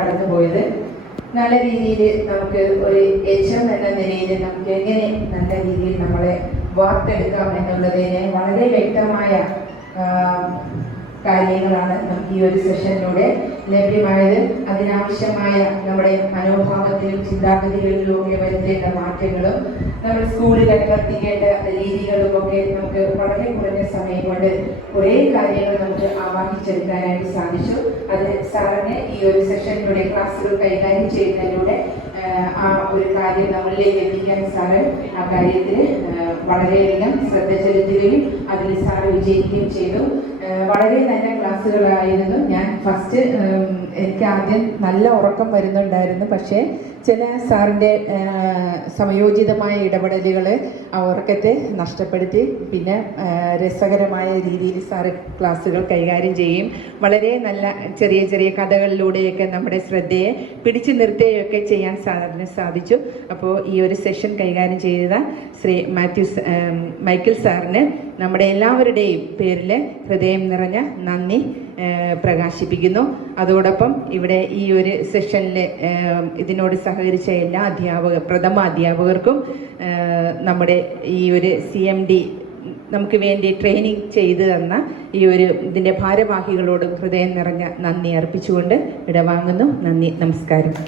കടന്നുപോയത്. നല്ല രീതിയിൽ നമുക്ക് ഒരു എച്ച്എം എന്ന നിലയിൽ നമുക്ക് എങ്ങനെ നല്ല രീതിയിൽ നമ്മളെ വാർത്തെടുക്കാം എന്നുള്ളതിന് വളരെ വ്യക്തമായ കാര്യങ്ങളാണ് നമുക്ക് ഈ ഒരു സെഷനിലൂടെ ലഭ്യമായത്. അതിനാവശ്യമായ നമ്മുടെ മനോഭാവത്തിലും ചിന്താഗതികളിലും ഒക്കെ വരുത്തേണ്ട മാറ്റങ്ങളും നമ്മൾ സ്കൂളിൽ അനുവർത്തിക്കേണ്ട രീതികളും ഒക്കെ നമുക്ക് വളരെ കുറഞ്ഞ സമയം കൊണ്ട് കുറേ കാര്യങ്ങൾ നമുക്ക് ആവാഹിച്ചെടുക്കാനായിട്ട് സാധിച്ചു. അത് സാറിന് ഈ ഒരു സെഷനിലൂടെ ക്ലാസ്സുകൾ കൈകാര്യം ചെയ്യുന്നതിലൂടെ ആ ഒരു കാര്യം നമ്മളിലേക്ക് എത്തിക്കാൻ സാറ് ആ കാര്യത്തിൽ വളരെയധികം ശ്രദ്ധ ചെലുത്തുകയും അതിൽ സാറ് വിജയിക്കുകയും ചെയ്തു. വളരെ നല്ല ക്ലാസ്സുകളായിരുന്നു. ഞാൻ ഫസ്റ്റ് എനിക്ക് ആദ്യം നല്ല ഉറക്കം വരുന്നുണ്ടായിരുന്നു. പക്ഷേ ചില സാറിൻ്റെ സമയോചിതമായ ഇടപെടലുകൾ ആ ഉറക്കത്തെ നഷ്ടപ്പെടുത്തി. പിന്നെ രസകരമായ രീതിയിൽ സാറ് ക്ലാസ്സുകൾ കൈകാര്യം ചെയ്യും. വളരെ നല്ല ചെറിയ ചെറിയ കഥകളിലൂടെയൊക്കെ നമ്മുടെ ശ്രദ്ധയെ പിടിച്ചു നിർത്തുകയൊക്കെ ചെയ്യാൻ സാറിന് സാധിച്ചു. അപ്പോൾ ഈ ഒരു സെഷൻ കൈകാര്യം ചെയ്ത ശ്രീ മൈക്കിൾ സാറിന് നമ്മുടെ എല്ലാവരുടെയും പേരിൽ ഹൃദയം നിറഞ്ഞ നന്ദി പ്രകാശിപ്പിക്കുന്നു. അതോടൊപ്പം ഇവിടെ ഈ ഒരു സെഷനിൽ ഇതിനോട് സഹകരിച്ച എല്ലാ പ്രഥമ അധ്യാപകർക്കും നമ്മുടെ ഈ ഒരു CMD നമുക്ക് വേണ്ടി ട്രെയിനിങ് ചെയ്തു തന്ന ഈ ഒരു ഇതിൻ്റെ ഭാരവാഹികളോടും ഹൃദയം നിറഞ്ഞ നന്ദി അർപ്പിച്ചുകൊണ്ട് ഇടവാങ്ങുന്നു. നന്ദി, നമസ്കാരം.